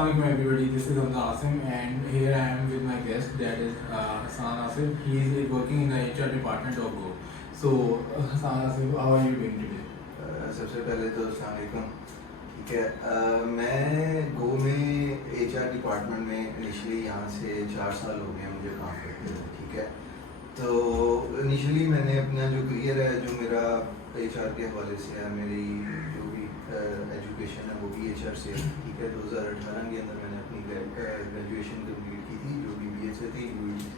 Assalamualaikum everybody, this is Hamza Asim and here I am with my guest that is Hassan Asif. He is working in the HR department of Go. So Hassan Asif, how are you doing today? سب سے پہلے تو السلام علیکم. ٹھیک ہے, میں گو میں H R department میں انیشلی یہاں سے 4 سال ہو گئے ہیں مجھے کام کرتے ہوئے. ٹھیک ہے, تو انیشلی میں نے اپنا جو کریئر ہے جو میرا ایچ آر کے حوالے سے ہے, میری جو بھی ایجوکیشن ہے وہ بھی ایچ آر سے ہے. ٹھیک ہے, 2018 کے اندر میں نے اپنی گریجویشن کمپلیٹ کی تھی جو بی بی اے سے تھی یو ای.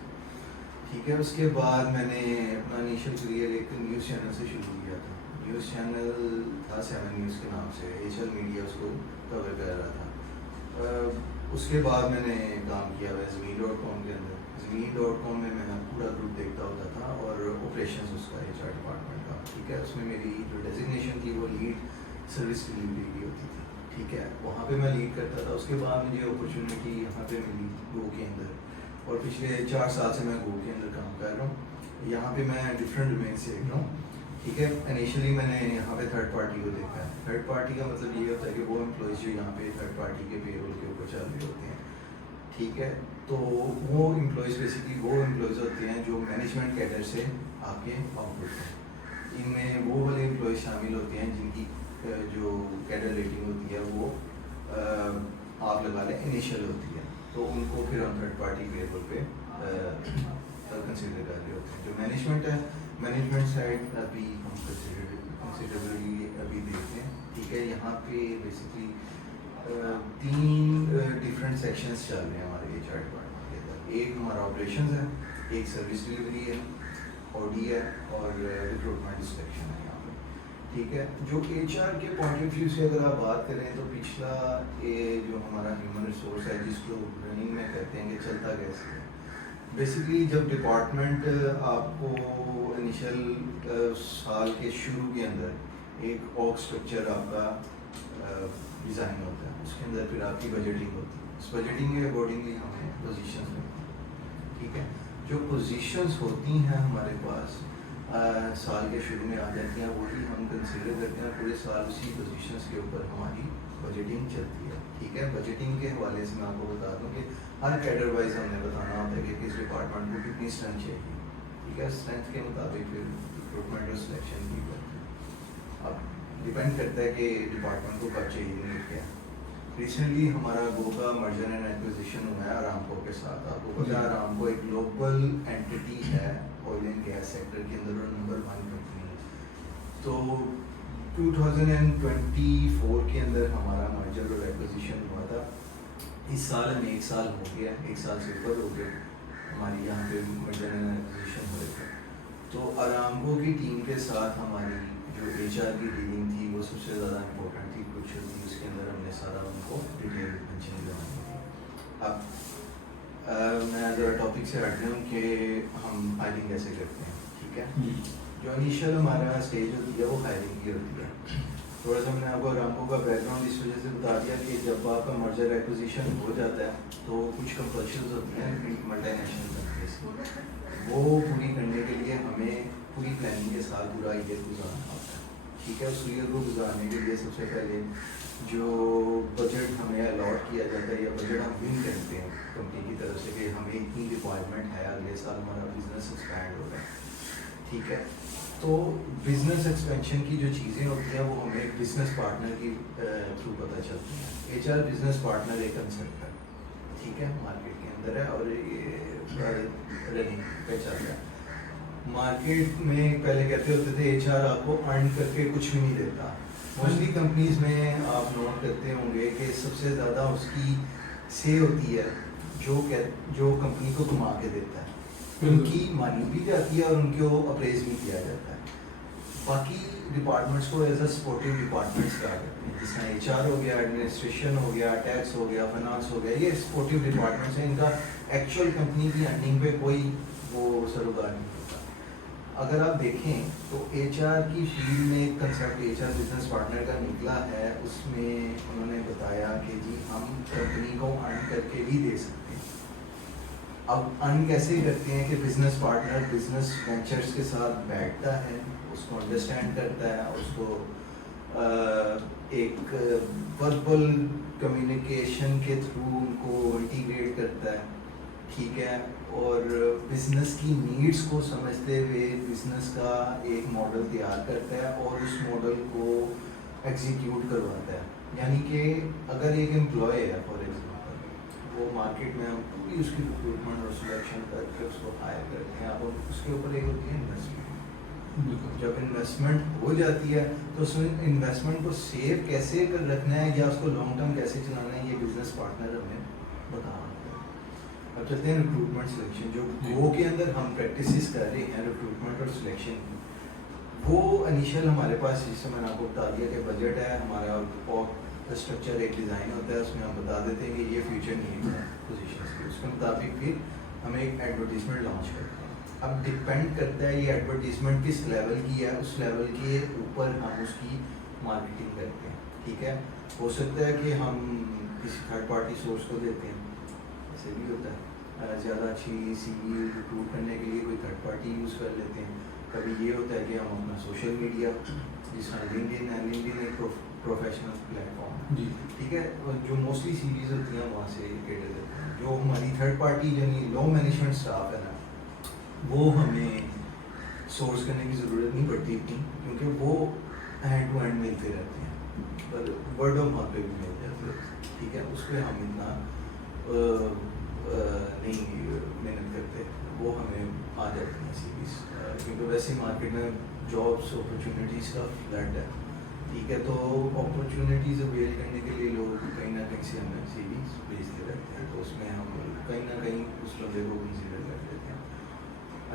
ٹھیک ہے, اس کے بعد میں نے اپنا انیشیل کریئر ایک نیوز چینل سے شروع کیا تھا. نیوز چینل تھا 7 نیوز کے نام سے, ایچ ایل میڈیا اس کو کور کر رہا تھا. اس کے بعد میں نے کام کیا ہوا زمین.com کے اندر. زمین.com میں میں پورا گروپ دیکھتا ہوتا تھا اور آپریشنز اس کا ایچ آر ڈپارٹمنٹ کا. ٹھیک ہے, اس میں میری جو ڈیزگنیشن تھی وہ لیڈ سروس ڈلیوری کی ہوتی تھی. ٹھیک ہے, وہاں پہ میں لیڈ کرتا تھا. اس کے بعد مجھے اپرچونیٹی یہاں پہ ملی گو کے اندر, اور پچھلے 4 سال سے میں گو کے اندر کام کر رہا ہوں. یہاں پہ میں ڈفرینٹ ڈومین سے دیکھ رہا ہوں. ٹھیک ہے, انیشلی میں نے یہاں پہ تھرڈ پارٹی کو دیکھا ہے. تھرڈ پارٹی کا مطلب یہ ہوتا ہے کہ وہ امپلائیز جو یہاں پہ تھرڈ پارٹی کے پے رول کے اوپر چل رہے ہوتے ہیں. ٹھیک ہے, تو وہ امپلائیز بیسکلی وہ امپلائیز ہوتے ہیں جو مینجمنٹ کیڈر سے آپ کے آؤٹ پٹ ہیں. ان میں وہ والے امپلائیز شامل ہوتے ہیں جن کی جو کیڈر ریٹنگ ہوتی ہے وہ آپ لگا لیں انیشیل ہوتی ہے, تو ان کو پھر ہم تھرڈ پارٹی پے رول پہ کنسیڈر کر رہے ہوتے ہیں. جو مینجمنٹ ہے, مینجمنٹ سائڈ ابھی ہم کنسیڈربلی ابھی دیکھتے ہیں. ٹھیک ہے, یہاں پہ بیسکلی 3 ڈفرینٹ سیکشنز چل رہے ہیں ہمارے ایچ آر ڈپارٹمنٹ کے اندر. ایک ہمارا آپریشنز ہے, ایک سروس ڈلیوری ہے, آڈی ہے, اور ریکروٹمنٹ انسپیکشن ہے یہاں پہ. ٹھیک ہے, جو ایچ آر کے پوائنٹ آف ویو سے اگر آپ بات کریں تو پچھلا جو ہمارا ہیومن ریسورس ہے جس کو رننگ میں کہتے ہیں کہ چلتا کیسے ہے. بیسکلی جب ڈپارٹمنٹ آپ کو انیشیل سال کے شروع کے اندر ایک آرگ اسٹرکچر آپ کا ڈیزائن ہوتا ہے, اس کے اندر پھر آپ کی بجٹنگ ہوتی ہے. اس بجٹنگ کے اکارڈنگلی ہمیں پوزیشنز ملتی ہیں. ٹھیک ہے, جو پوزیشنز ہوتی ہیں ہمارے پاس سال کے شروع میں آ جاتی ہیں, وہی ہم کنسیڈر کرتے ہیں. پورے سال اسی پوزیشنز کے اوپر ہماری بجٹنگ چلتی ہے. ٹھیک ہے, بجٹنگ کے حوالے سے میں آپ کو بتا دوں کہ ہر کیڈر وائز ہم نے بتانا ہوتا ہے کہ کس ڈپارٹمنٹ کو کتنی اسٹرینتھ چاہیے. ٹھیک ہے, اسٹرینتھ کے مطابق پھر ریکروٹمنٹ اور سلیکشن بھی کرتے ہیں. اب ڈپینڈ کرتا ہے کہ ڈپارٹمنٹ کو کب چاہیے نہیں کیا. ریسنٹلی ہمارا گو کا مرجر اینڈ ایکوزیشن ہوا ہے ارامکو کے ساتھ. آپ کو پتا ہے ارامکو ایک گلوبل اینٹی ہے آئل اینڈ گیس سیکٹر کے اندر, اور نمبر 1 کمپنی ہے. تو 2024 کے اندر ہمارا مرجر اور ایکوزیشن ہوا تھا. اس سال ہمیں 1 سال ہو گیا, 1 سال سے اوپر ہو گیا ہماری یہاں پہ مرجر اینڈ ایکوزیشن ہوئے تھے. تو ارامکو کی ٹیم کے ساتھ ہماری جو ایچ آر کی ڈیلنگ تھی وہ سب سے زیادہ امپورٹنٹ تھی, کروشل تھی. اس کے اندر ہم نے سارا ان کو ڈیٹیل مینشن کرانی تھی. اب میں ذرا ٹاپک سے ہٹ رہا ہوں کہ ہم ہائرنگ کیسے کرتے ہیں. ٹھیک ہے, جو انیشیل ہمارا اسٹیج ہوتی ہے وہ ہائرنگ کی ہوتی ہے. تھوڑا سا میں نے آپ کو ارامکو کا بیک گراؤنڈ اس وجہ سے بتا دیا کہ جب آپ کا مرجر ایکوزیشن ہو جاتا ہے تو کچھ کمپلشنز ہوتی ہیں ملٹی نیشنل کنٹریز کی, وہ پوری کرنے کے لیے ہمیں پوری پلاننگ کے ساتھ پورا ایئر گزارنا ہوتا ہے. ٹھیک ہے, اس ایئر کو گزارنے کے لیے سب سے پہلے جو بجٹ ہمیں الاٹ کیا جاتا ہے یا بجٹ ہم ون کرتے ہیں کمپنی کی طرف سے کہ ہمیں اتنی ریکوائرمنٹ ہے, اگلے سال ہمارا بزنس ایکسپینڈ ہو رہا ہے. ٹھیک ہے, تو بزنس ایکسپینشن کی جو چیزیں ہوتی ہیں وہ ہمیں ایک بزنس پارٹنر کی تھرو پتہ چلتی ہیں. ایچ آر بزنس پارٹنر ایک کنسیپٹ ہے. ٹھیک ہے, مارکیٹ کے اندر ہے اور یہ رننگ پہ چل رہا ہے. مارکیٹ میں پہلے کہتے ہوتے تھے ایچ آر آپ کو ارن کر کے کچھ بھی نہیں دیتا. موسٹلی کمپنیز میں آپ نوٹ کرتے ہوں گے کہ سب سے زیادہ اس کی سے ہوتی ہے جو کمپنی کو کما کے دیتا ہے. ان کی مانی بھی جاتی ہے اور ان کو اپریز بھی کیا جاتا ہے. باقی ڈپارٹمنٹس کو ایز اے سپورٹنگ ڈپارٹمنٹس کہا کرتے ہیں, جس طرح ایچ آر ہو گیا, ایڈمنسٹریشن ہو گیا, ٹیکس ہو گیا, فائنانس ہو گیا. یہ سپورٹنگ ڈپارٹمنٹس ہیں, ان کا ایکچوئل کمپنی کی ارننگ پہ کوئی وہ سروکار نہیں ہوتا. اگر آپ دیکھیں تو ایچ آر کی فیلڈ میں ایک concept H R business partner کا نکلا ہے. اس میں انہوں نے بتایا کہ جی ہم کمپنی کو ارن کر کے بھی دے سکتے ہیں. اب ارن کیسے کرتے ہیں کہ بزنس پارٹنر بزنس وینچرس کے ساتھ بیٹھتا ہے, اس کو انڈرسٹینڈ کرتا ہے, اس کو ایک وربل کمیونیکیشن کے تھرو ان کو انٹیگریٹ کرتا ہے, ٹھیک ہے, اور بزنس کی نیڈس کو سمجھتے ہوئے بزنس کا ایک ماڈل تیار کرتا ہے اور اس ماڈل کو ایگزیکیوٹ کرواتا ہے. یعنی کہ اگر ایک امپلائی ہے فار ایگزامپل, وہ مارکیٹ میں ہم پوری اس کی ریکروٹمنٹ اور سلیکشن کر کے اس کو ہائر کرتے ہیں, اب اس کے اوپر ایک ہوتی ہے انویسٹمنٹ. جب انویسٹمنٹ ہو جاتی ہے تو اس میں انویسٹمنٹ کو سیو کیسے کر رکھنا ہے یا اس کو لانگ ٹرم کیسے چلانا ہے, یہ بزنس پارٹنر ہمیں بتا رہا ہے. اب چلتے ہیں ریکروٹمنٹ سلیکشن, جو گو کے اندر ہم پریکٹسز کر رہے ہیں ریکروٹمنٹ اور سلیکشن کی. وہ انیشیل ہمارے پاس, جس سے میں نے آپ کو بتا دیا کہ بجٹ ہے ہمارا, اور اسٹرکچر ایک ڈیزائن ہوتا ہے, اس میں ہم بتا دیتے ہیں کہ یہ فیوچر نیڈز ہیں پوزیشنس کی, اس کے مطابق پھر ہم ایک ایڈورٹیزمنٹ لانچ کرتے ہیں. اب ڈپینڈ کرتا ہے یہ ایڈورٹیزمنٹ کس لیول کی ہے, اس لیول کے اوپر ہم اس کی مارکیٹنگ کرتے ہیں, ٹھیک ہے. ہو سکتا ہے کہ ہم کسی تھرڈ پارٹی سورس کو دیتے ہیں, ایسے بھی ہوتا ہے, زیادہ اچھی سی وی ریکروٹ کرنے کے لیے کوئی تھرڈ پارٹی یوز کر لیتے ہیں. کبھی یہ ہوتا ہے کہ ہم اپنا سوشل میڈیا, جس کا لنکڈ ان ایک پروفیشنل پلیٹ فارم, ٹھیک ہے, جو موسٹلی سی ویز ہوتی ہیں وہاں سے کیٹر دیتے ہیں. جو ہماری تھرڈ پارٹی یعنی لو مینجمنٹ اسٹاف ہے نا, وہ ہمیں سورس کرنے کی ضرورت نہیں پڑتی اتنی, کیونکہ وہ ہینڈ ٹو ہینڈ ملتے رہتے ہیں, پر ورڈ آف ماؤتھ پہ بھی مل جاتے ہیں, ٹھیک ہے. اس پہ ہم اتنا نہیں محنت کرتے, وہ ہمیں آ جاتی ہیں سیریز, کیونکہ ویسے مارکیٹ میں جابس اپرچونیٹیز کا فلڈ ہے, ٹھیک ہے. تو اپرچونیٹیز اویل کرنے کے لیے لوگ کہیں نہ کہیں سے ہمیں سیریز بھیجتے رہتے ہیں, تو اس میں ہم کہیں نہ کہیں اس بندے کو کنسیڈر کر لیتے ہیں.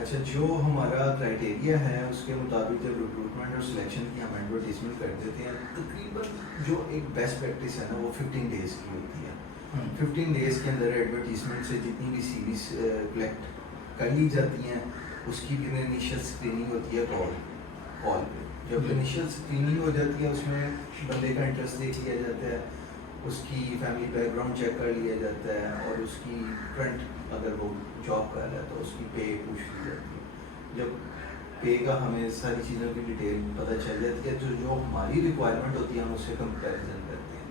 اچھا, جو ہمارا کرائٹیریا ہے اس کے مطابق جب ریکروٹمنٹ اور سلیکشن کی ہم ایڈورٹیزمنٹ کر دیتے ہیں, تقریباً جو ایک بیسٹ پریکٹس ہے نا وہ 15 days کی ہوتی ہے. 15 days کے اندر ایڈورٹیزمنٹ سے جتنی بھی سیریز کلیکٹ کر لی جاتی ہیں, اس کی پھر انیشیل اسکریننگ ہوتی ہے کال پہ. جب انیشیل اسکریننگ ہو جاتی ہے, اس میں بندے کا انٹرسٹ دیکھ لیا جاتا ہے, اس کی فیملی بیک گراؤنڈ چیک کر لیا جاتا ہے, اور اس کی کرنٹ اگر وہ جاب کر رہا ہے تو اس کی پے پوچھ لی جاتی ہے. جب پے کا ہمیں ساری چیزوں کی ڈیٹیل پتہ چل جاتی ہے, جو ہماری ریکوائرمنٹ ہوتی ہے ہم اس سے کمپیریزن کرتے ہیں.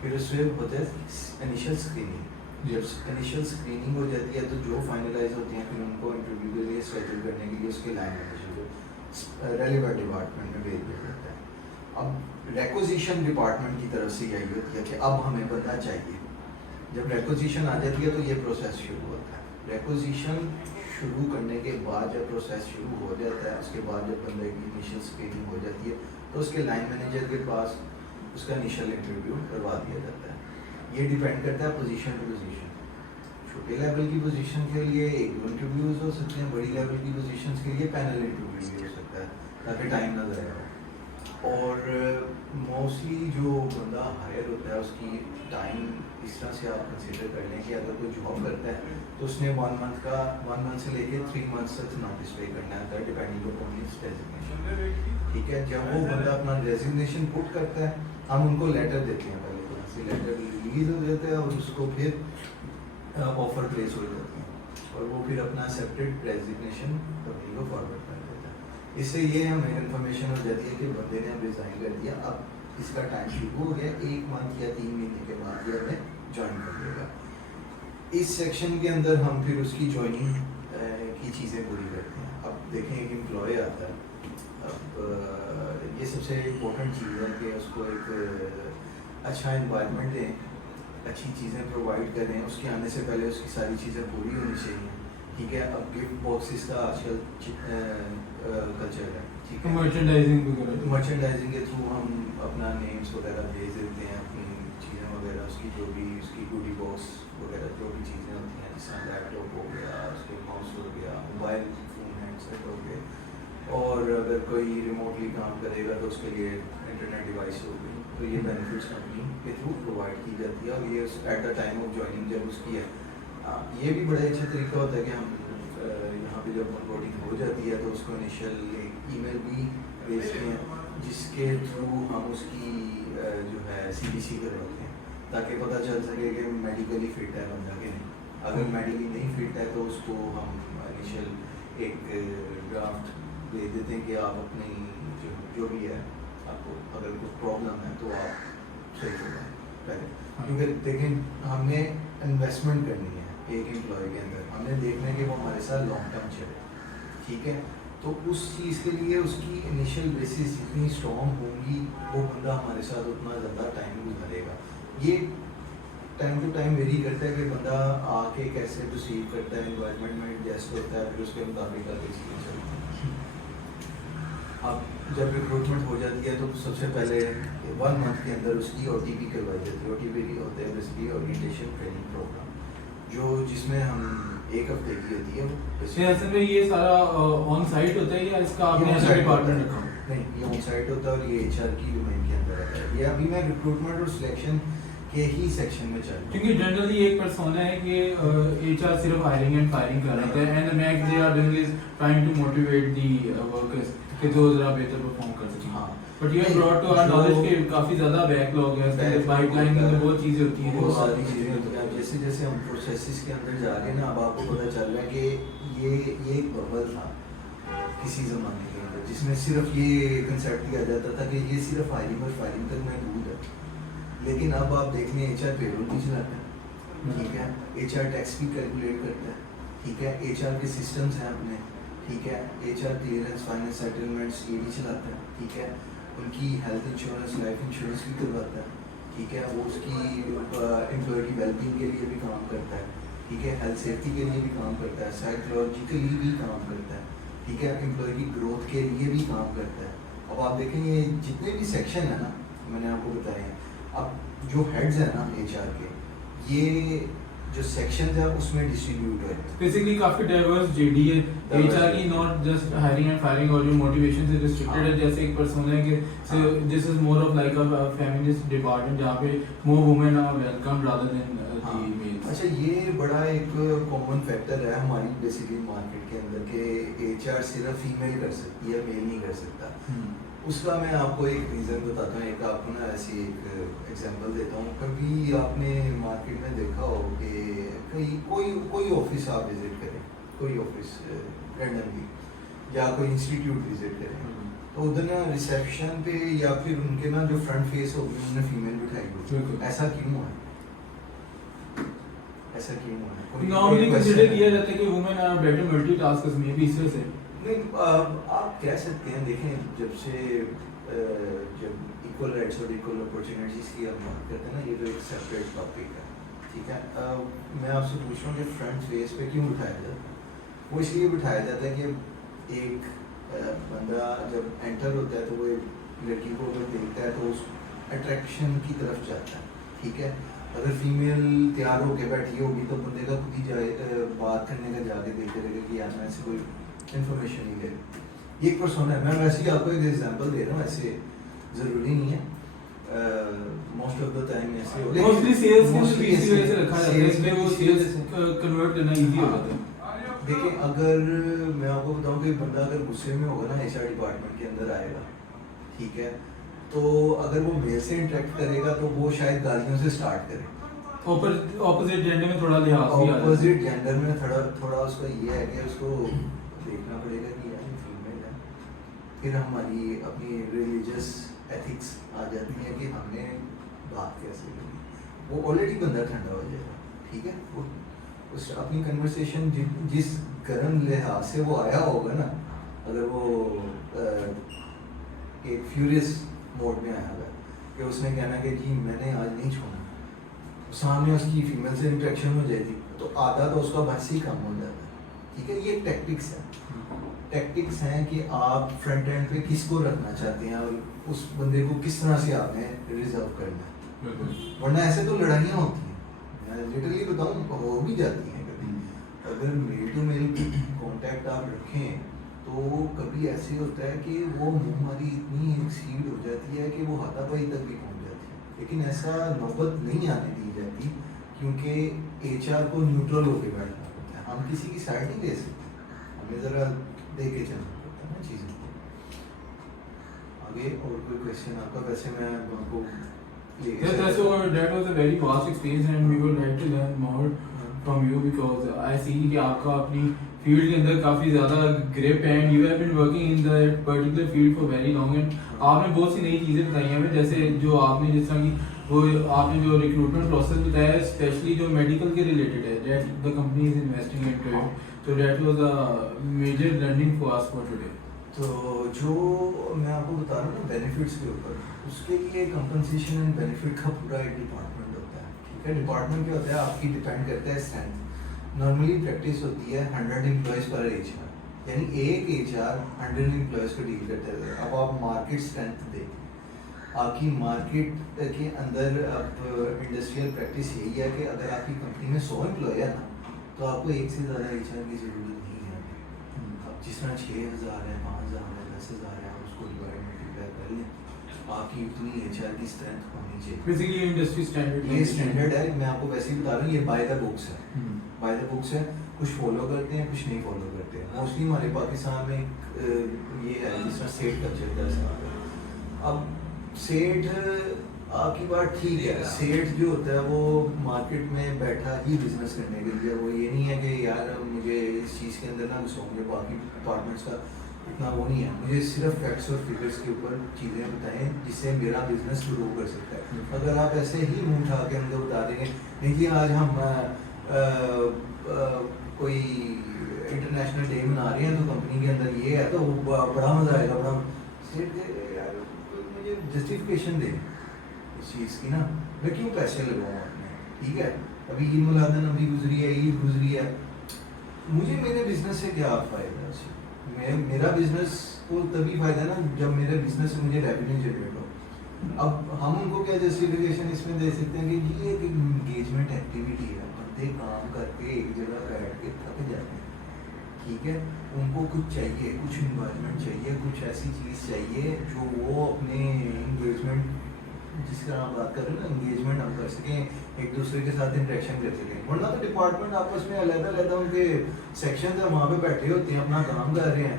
پھر اس میں ہوتا ہے انیشیل اسکریننگ. جب انیشیل اسکریننگ ہو جاتی ہے تو جو فائنلائز ہوتے ہیں پھر ان کو انٹرویو کے لیے اسکیجول کرنے کے لیے اس کے لائن مینیجر ریلیونٹ ڈپارٹمنٹ میں بھیج دیا جاتا ہے. اب ریکوزیشن ڈپارٹمنٹ کی طرف سے یہی ہوتی ہے کہ اب ہمیں بندہ چاہیے. جب ریکوزیشن آ جاتی ہے تو یہ پروسیس شروع ہوتا ہے. ریکوزیشن شروع کرنے کے بعد جب پروسیس شروع ہو جاتا ہے, اس کے بعد جب بندے کی انیشیل اسکریننگ ہو جاتی ہے تو اس کے لائن مینیجر کے پاس اس کا انیشیل انٹرویو کروا دیا جاتا ہے. یہ ڈیپینڈ کرتا ہے پوزیشن ٹو پوزیشن. چھوٹے لیول کی پوزیشن کے لیے ایک دو انٹرویوز ہو سکتے ہیں, بڑی لیول کی پوزیشنس کے لیے پینل انٹرویو بھی ہو سکتا ہے تاکہ ٹائم نہ ضائع ہو. اور موسٹلی جو بندہ ہائر ہوتا ہے اس کی ٹائم اس طرح سے آپ کنسیڈر کر لیں کہ اگر کوئی جاب کرتا ہے تو اس نے 1 month سے لے کے 3 months تک نوٹس پے کرنا ہے, ڈیپینڈنگ اپون ہز ڈیزگنیشن, ٹھیک ہے. جب وہ بندہ اپنا ڈیزگنیشن پٹ کرتا ہے, ہم ان کو لیٹر دیتے ہیں, پہلے تو سے لیٹر ریلیز ہو جاتا ہے اور اس کو پھر آفر پلیس ہو جاتی ہے, اور وہ پھر اپنا ایکسیپٹڈ ڈیزگنیشن کمپنی کو فارورڈ کر دیتا ہے. اس سے یہ ہمیں انفارمیشن ہو جاتی ہے کہ بندے نے اب ریزائن کر دیا, اب اس کا ٹائم شروع ہو گیا, 1 month یا 3 مہینے کے بعد یہ ہمیں جوائن کر دے گا. اس سیکشن کے اندر ہم پھر اس کی جوائننگ کی چیزیں پوری کرتے ہیں. اب دیکھیں ایک امپلائی آتا ہے, اب یہ سب سے امپورٹنٹ چیز ہے کہ اس کو ایک اچھا انوائرمنٹ دیں, اچھی چیزیں پرووائڈ کریں. اس کے آنے سے پہلے اس کی ساری چیزیں پوری ہونی چاہیے, ٹھیک ہے. اب گفٹ باکسز کا آج کل کلچر ہے, ٹھیک ہے. مرچنڈائزنگ کے تھرو ہم اپنا نیمس وغیرہ بھیج دیتے ہیں, اپنی چیزیں وغیرہ, اس کی جو بھی اس کی گوڈی باکس وغیرہ جو بھی چیزیں ہوتی ہیں, جس طرح لیپ ٹاپ ہو گیا, اس کے ماؤس ہو گیا, موبائل فون ہینڈ سیٹ ہو گئے, اور اگر کوئی ریموٹلی کام کرے گا تو اس کے لیے انٹرنیٹ ڈیوائس ہو گئی. تو یہ بینیفٹس کمپنی کے تھرو پرووائڈ کی جاتی ہے, اور یہ at the time of joining جب اس کی ہے. یہ بھی بڑا اچھا طریقہ ہوتا ہے کہ ہم یہاں پہ جب آن بورڈنگ ہو جاتی ہے تو اس کو انیشیل ایک ای میل بھی بھیجتے ہیں جس کے تھرو ہم اس کی جو ہے CBC کرواتے ہیں, تاکہ پتہ چل سکے کہ میڈیکلی فٹ ہے بندہ کہ نہیں. اگر میڈیکلی نہیں فٹ ہے تو اس کو ہم انیشیل ایک ڈرافٹ دے دیتے ہیں کہ آپ اپنی جو بھی ہے, آپ کو اگر کچھ پرابلم ہے تو آپ صحیح ہو جائیں. پہلے, کیونکہ دیکھیں ہم نے انویسٹمنٹ کرنی ہے ایک امپلائی کے اندر, ہم نے دیکھنا ہے کہ وہ ہمارے ساتھ لانگ ٹرم چلے, ٹھیک ہے. تو اس چیز کے لیے اس کی انیشیل بیسس جتنی اسٹرانگ ہوں گی وہ بندہ ہمارے ساتھ اتنا زیادہ ٹائم گزارے گا. یہ ٹائم ٹو ٹائم ویری کرتا ہے کہ بندہ آ کے کیسے پروسیو کرتا ہے, انوائرمنٹ میں ایڈجسٹ ہوتا ہے, پھر اس کے مطابق آگے اس کی چلتا ہے. اب جب ریکروٹمنٹ ہو جاتی ہے تو سب سے پہلے 1 منتھ کے اندر اس کی او ٹی پی کروائی جاتی ہے. او ٹی پی ہوتا ہے بیسکلی اورینٹیشن ٹریننگ پروگرام, جو جس میں ہم 1 ہفتے کی ہوتی ہے. اصل میں یہ سارا آن سائٹ ہوتا ہے یا اس کا آپ نے ایسا ڈپارٹمنٹ رکھا؟ نہیں, یہ آن سائٹ ہوتا ہے اور یہ ایچ آر کی ڈومین کے اندر رہتا ہے. یہ ابھی میں ریکروٹمنٹ اور سلیکشن کے ہی سیکشن میں چل رہا ہوں, کیونکہ جنرلی ایک پرسونا ہے کہ ایچ آر صرف ہائرنگ اینڈ فائرنگ کر رہا ہے, and next they are doing is trying to motivate the workers کہ جو ذرا بہتر پرفارم کر سکیں. ہاں, but you have brought to our knowledge کہ کافی زیادہ بیک لاگ ہے, اس کے پائپ لائن میں بہت چیزیں ہوتی ہیں, بہت ساری چیزیں ہوتی ہیں. جیسے جیسے ہم پروسیسز کے اندر جا رہے ہیں نا, اب آپ کو پتہ چل رہا ہے کہ یہ ایک ببل تھا کسی زمانے کے اندر جس میں صرف یہ کنسیپٹ کیا جاتا تھا کہ یہ صرف ہائرنگ اور فائرنگ تک محدود ہے. لیکن اب آپ دیکھ لیں ایچ آر پیرول بھی چلاتا ہے, ٹھیک ہے, ایچ آر ٹیکس بھی کیلکولیٹ کرتا ہے, ٹھیک ہے, ایچ آر کے سسٹمز ہیں اپنے, ٹھیک ہے, H R clearance, finance settlements یہ بھی چلاتا ہے, ٹھیک ہے, ان کی ہیلتھ انشورنس, لائف انشورنس بھی کرواتا ہے, ٹھیک ہے, وہ اس کی امپلائی کی ویلبینگ کے لیے بھی کام کرتا ہے, ٹھیک ہے, ہیلتھ سیفٹی کے لیے بھی کام کرتا ہے, سائیکولوجیکلی بھی کام کرتا ہے, ٹھیک ہے, امپلائی کی گروتھ کے لیے بھی کام کرتا ہے. اب آپ دیکھیں یہ جتنے بھی سیکشن ہیں نا میں نے آپ کو بتائے ہیں, اب جو ہیڈز ہیں نا ایچ آر کے, یہ جو سیکشنز ہیں اس میں ڈسٹریبیوٹ ہے. بیسیکلی کافی ڈائیورس جے ڈی ہے ایچ آر کی, not just hiring and firing, اور جو موٹیویشن سے ریسٹرکٹیڈ ہے. جیسے ایک پرسن ہے کہ this is more of like a feminist department جہاں پہ more women are welcome rather than the males. اچھا, یہ بڑا ایک کامن فیکٹر ہے ہماری بیسیکلی مارکیٹ کے اندر کہ ایچ آر صرف فیمیل کر سکتی ہے, میل نہیں کر سکتا. اس کا میں آپ کو ایک ریزن بتاتا ہوں, ایک آپ کو نا ایسی ایک ایگزامپل دیتا ہوں. کبھی آپ نے مارکیٹ میں دیکھا ہو کہ کہیں کوئی آفس آپ وزٹ کریں, کوئی آفس رینڈملی, یا کوئی انسٹیٹیوٹ وزٹ کریں, تو ادھر نا ریسیپشن پہ یا پھر ان کے نا جو فرنٹ فیس ہوگی انہوں نے فیمیل بٹھائی ہوگی. ایسا کیوں ہے؟ ایسا کیوں ہے؟ نارملی کنسیڈر کیا جاتا ہے کہ وومن آر بیٹر ملٹی ٹاسکرز, میں بھی اس وجہ سے. نہیں, آپ کہہ سکتے ہیں. دیکھیں جب سے جب ایکول رائٹس اور ایکول اپرچونیٹیز کی آپ بات کرتے ہیں نا, یہ تو ایک سیپریٹ ٹاپک ہے, ٹھیک ہے. میں آپ سے پوچھ رہا ہوں کہ فرنٹ فیس پہ کیوں بٹھایا جاتا ہے؟ وہ اس لیے بٹھایا جاتا ہے کہ ایک بندہ جب انٹر ہوتا ہے تو وہ ایک لڑکی کو اگر دیکھتا ہے تو اس اٹریکشن کی طرف جاتا ہے, ٹھیک ہے. اگر فیمیل تیار ہو کے بیٹھی ہوگی تو بندے کا خود ہی جائے بات کرنے کا, جا کے دیکھتے رہے گا کہ یار میں سے کوئی انفارمیشن نہیں لے. یہ ایک پرسونا ہے. میں ویسے ہی آپ کو ایک ایگزامپل دے رہا ہوں, ایسے ضروری نہیں ہے, موسٹ آف دا ٹائم ایسے موسٹلی سیلز کے لیے اسی وجہ سے رکھا جاتا ہے, اس میں وہ سیلز کنورٹ کرنا ایزی ہو جاتا ہے. دیکھیں اگر میں آپ کو بتاؤں کہ بندہ اگر غصے میں ہوگا نا ایچ آر ڈپارٹمنٹ کے اندر آئے گا, ٹھیک ہے, تو اگر وہ میل سے انٹریکٹ کرے گا تو وہ شاید گالیوں سے اسٹارٹ کرے. اپوزٹ جینڈر میں تھوڑا لحاظ بھی آ جاتا ہے. اپوزٹ جینڈر میں تھوڑا اس کا یہ ہے کہ اس کو دیکھنا پڑے گا کہ یار فیمیل ہے. پھر ہماری اپنی ریلیجیس ایتھکس آ جاتی ہیں کہ ہم نے بات کیسے کرنی. وہ آلریڈی بندہ ٹھنڈا ہو جائے گا, ٹھیک ہے. وہ اس اپنی کنورسیشن جس گرم لحاظ سے وہ آیا ہوگا نا, اگر وہ ایک فیوریس موڈ میں آیا ہوگا کہ اس نے کہنا کہ جی میں نے آج نہیں چھوڑا, سامنے اس کی فیمیل سے انٹریکشن ہو جائے گی تو آدھا تو اس کا بس ہی کم ہو جاتا ہے, ٹھیک ہے. یہ ٹیکٹکس ہیں, ٹیکٹکس ہیں کہ آپ فرنٹ اینڈ پہ کس کو رکھنا چاہتے ہیں اور اس بندے کو کس طرح سے آپ نے ریزرو کرنا ہے. ورنہ ایسے تو لڑائیاں ہوتی ہیں, میں لٹرلی بتاؤں ہو بھی جاتی ہیں کبھی. اگر میل ٹو میل کانٹیکٹ آپ رکھیں تو کبھی ایسے ہوتا ہے کہ وہ منہ ماری اتنی ایکسیڈ ہو جاتی ہے کہ وہ ہاتھا پائی تک بھی پہنچ جاتی ہے. لیکن ایسا نوبت نہیں آنے دی جاتی کیونکہ ایچ آر کو نیوٹرل ہو کے بیٹھنا پڑتا ہے. ہم کسی کی سائڈ نہیں لے سکتے, ہمیں ذرا دیکھ کے چلنا پڑتا ہے نا چیزیں. آگے اور کوئی کویشچن آپ کا؟ ویسے میں آپ کو Yes, so that was a very vast experience and we would like to learn more from you because I see کہ آپ کا اپنی فیلڈ کے اندر کافی زیادہ گرپ ہے and you have been working in that particular field for very long and آپ نے بہت سی نئی چیزیں بتائی ہیں ہمیں جیسے جو آپ نے جس طرح کی وہ آپ نے جو ریکروٹمنٹ پروسیس بتایا ہے اسپیشلی جو میڈیکل کے ریلیٹڈ ہے that the company is investing in to it so that was a major learning for us for today. تو جو میں آپ کو بتا رہا ہوں نا بینیفٹس کے اوپر, اس کے لیے کمپنسیشن اینڈ بینیفٹ کا پورا ایک ڈپارٹمنٹ ہوتا ہے. ٹھیک ہے, ڈپارٹمنٹ کیا ہوتا ہے آپ کی ڈپینڈ کرتا ہے اسٹرینتھ. نارملی پریکٹس ہوتی ہے 100 امپلائیز پر HR, یعنی ایک HR 100 امپلائیز کو ڈیل کرتا ہے. اب آپ مارکیٹ اسٹرینتھ دیکھیں, آپ کی مارکیٹ کے اندر اب انڈسٹریل پریکٹس یہی ہے کہ اگر آپ کی کمپنی میں 100 امپلائی ہے نا تو آپ کو ایک سے زیادہ HR کی ضرورت نہیں ہے. اب جس طرح 6000 ہے, 5000 ہے, 10000 ہے, آپ اس کو ڈیوائڈ ملٹیپلائی کر لیں, آپ کی اتنی HR کی اسٹرینتھ ہونی چاہیے. بیسیکلی انڈسٹری اسٹینڈرڈ, یہ اسٹینڈرڈ ہے, میں آپ کو ویسے ہی بتا رہا ہوں, یہ بائی دا بکس ہے. بائی دا بکس ہے, کچھ فالو کرتے ہیں کچھ نہیں فالو کرتے ہیں. موسٹلی ہمارے پاکستان میں یہ ہے جس طرح سیٹ کلچر کا حساب ہے. اب سیٹ آپ کی بات ٹھیک ہے, سیٹ جو ہوتا ہے وہ مارکیٹ میں بیٹھا ہی بزنس کرنے کے لیے, وہ یہ نہیں ہے کہ یار مجھے اس چیز کے اندر نہ گھسو, مجھے باقی ڈپارٹمنٹس کا اتنا وہ نہیں ہے, مجھے صرف فیکٹس اور فگرس کے اوپر چیزیں بتائیں جس سے میرا بزنس گرو کر سکتا ہے. اگر آپ ایسے ہی منہ اٹھا کے ہم کو بتا دیں گے نہیں جی آج ہم کوئی انٹرنیشنل ڈے منا رہے ہیں تو کمپنی کے اندر یہ ہے تو بڑا مزہ آئے گا, بڑا سیٹ دے یار مجھے جسٹیفکیشن دے اس چیز کی نا, میں کیوں پیسے لگاؤں اپنے. ٹھیک ہے, ابھی عید میلاد النبی گزری ہے, عید گزری ہے, مجھے میرے بزنس سے کیا فائدہ ہے. میرا بزنس کو تبھی فائدہ ہے نا جب میرے بزنس سے مجھے ریونیو جنریٹ ہو. اب ہم ان کو کیا جسٹیفیکیشن اس میں دے سکتے ہیں کہ یہ ایک انگیجمنٹ ایکٹیویٹی ہے, بندے کام کر کے ایک جگہ بیٹھ کے تھک جاتے ہیں. ٹھیک ہے, ان کو کچھ چاہیے, کچھ انوائرمنٹ چاہیے, کچھ ایسی چیز چاہیے جو وہ اپنے انگیجمنٹ جس کا آپ بات کر رہے ہیں نا انگیجمنٹ ہم کر سکیں, ایک دوسرے کے ساتھ انٹریکشن کر سکیں. ورنہ تو ڈپارٹمنٹ آپس میں علیحدہ علیحدہ ان کے سیکشن ہے, وہاں پہ بیٹھے ہوتے ہیں اپنا کام کر رہے ہیں,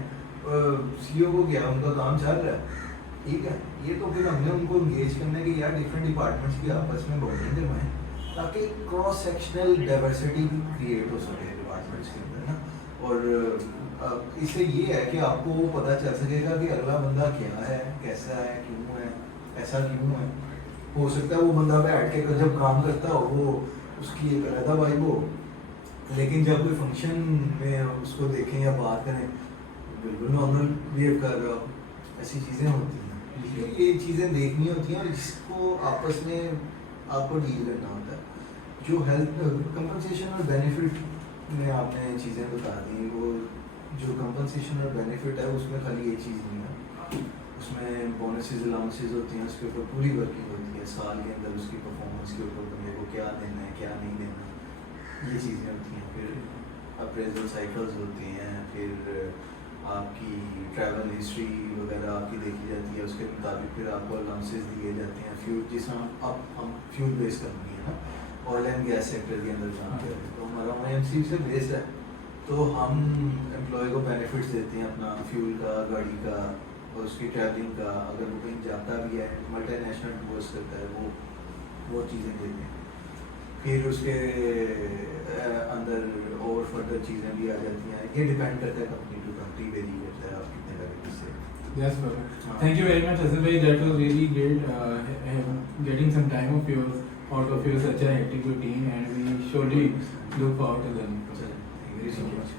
CEO کو کیا ان کا کام چل رہا ہے. ٹھیک ہے, یہ تو پھر ہم نے ان کو انگیج کرنا کہ یار ڈفرینٹ ڈپارٹمنٹس کی آپس میں بانڈنگ کروائیں تاکہ کراس سیکشنل ڈائیورسٹی کریٹ ہو سکے ڈپارٹمنٹس کے اندر نا. اور اس سے یہ ہے کہ آپ کو پتہ چل سکے گا کہ اگلا بندہ کیا ہے, کیسا ہے, کیوں ہے, ایسا کیوں ہے. ہو سکتا ہے وہ بندہ بیٹھ کے جب کام کرتا ہو وہ اس کی ایک علیحدہ وائب ہو, لیکن جب کوئی فنکشن میں اس کو دیکھیں یا بات کریں بالکل نارمل بہیو کر رہا ہو. ایسی چیزیں ہوتی ہیں, یہ چیزیں دیکھنی ہوتی ہیں اور جس کو آپس میں آپ کو ڈیل کرنا ہوتا ہے. جو ہیلتھ کمپنسیشن اور بینیفٹ میں آپ نے چیزیں بتا دی, وہ جو کمپنسیشن اور بینیفٹ ہے اس میں خالی یہ چیز نہیں ہے, اس میں بونسز الاؤنسز ہوتی ہیں, اس کے اوپر پوری ورکنگ ہوتی ہے سال کے اندر, اس کی پرفارمنس کے اوپر بندے کو کیا دینا ہے کیا نہیں دینا, یہ چیزیں ہوتی ہیں. پھر اپریزل سائیکلز ہوتے ہیں, پھر آپ کی ٹریول ہسٹری وغیرہ آپ کی دیکھی جاتی ہے, اس کے مطابق پھر آپ کو الاؤنسز دیے جاتے ہیں. فیول جس طرح اب ہم فیول بیس کمپنی ہے نا, آئل اینڈ گیس سیکٹر کے اندر کام کرتے ہیں, تو ہمارا OMC سے بیس ہے, تو ہم امپلائی کو بینیفٹس دیتے ہیں اپنا فیول کا, گاڑی کا اور اس کی ٹریولنگ کا. اگر وہ کہیں جاتا بھی ہے ملٹی نیشنل ٹورس کرتا ہے وہ چیزیں دیتے ہیں. پھر اس کے اندر اور فردر چیزیں بھی آ جاتی ہیں. یہ ڈیپینڈ کرتا ہے کمپنی ٹو کمپنی, ویری کرتا ہے آپ کتنے لگے سے. Yes, perfect. Thank you very much, Hasan bhai. That was really great. Getting some time of yours out of your such a hectic routine, and we surely look forward to learning. Thank you so much.